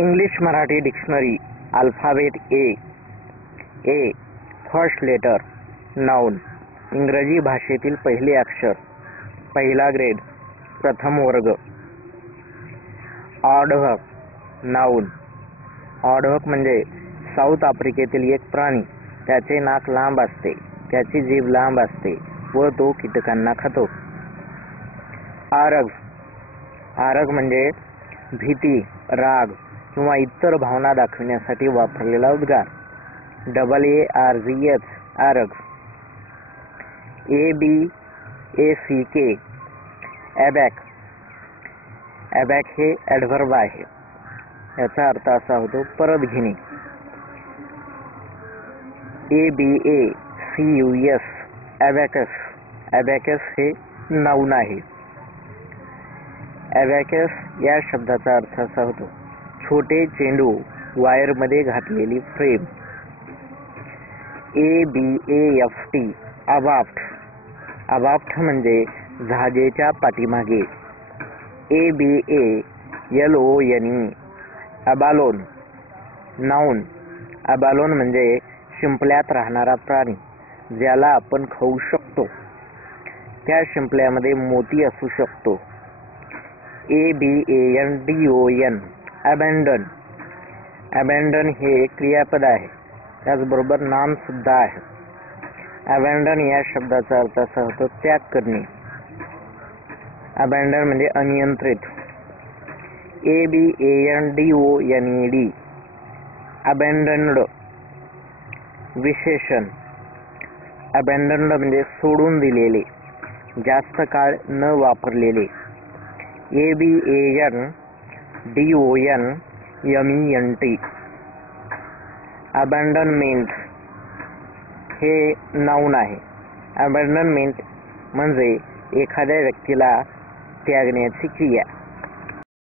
English Marathi dictionary alphabet A first letter noun इंग्रजी भाषेतील पहिले अक्षर पहिला ग्रेड प्रथम वर्ग. ऑडहक नाउन ऑडहक म्हणजे साऊथ आफ्रिकेतील एक प्राणी. त्याचे नाक लांब असते, त्याची जीभ लांब असते व तो कीटकांना खातो. आरग म्हणजे भीती, राग किंवा इतर भावना दाखविण्यासाठी वापरलेला उद्गार. ARGH आरग. ABACK ॲबॅक हे ॲडव्हर्ब आहे. याचा अर्थ असा होतो परत घेणे. ABACUS ॲबॅकस हे नाउन आहे. ॲबॅकस या शब्दाचा अर्थ असा होतो छोटे चेंडू वायरमध्ये घातलेली फ्रेम. ABAFT अबाफ्ट म्हणजे झाजेच्या पाठीमागे. ABALONE अबालोन नाउन अबालोन म्हणजे शिंपल्यात राहणारा प्राणी ज्याला आपण खाऊ शकतो. त्या शिंपल्यामध्ये मोती असू शकतो. ABANDON अबॅन्डन हे क्रियापद आहे, त्याचबरोबर नाम सुद्धा आहे. अबॅन्डन या शब्दाचा अर्थ असा होतो त्याग करणे. अबॅन्डन म्हणजे अनियंत्रित. ABANDONED अबॅन्डन्ड विशेषण. अबॅन्डन्ड म्हणजे सोडून दिलेले, जास्त काळ न वापरलेले. ABANDONMENT अबॅन्डनमेंट हे नाउन आहे. अबॅन्डनमेंट म्हणजे एखाद्या व्यक्तीला त्यागण्याची क्रिया.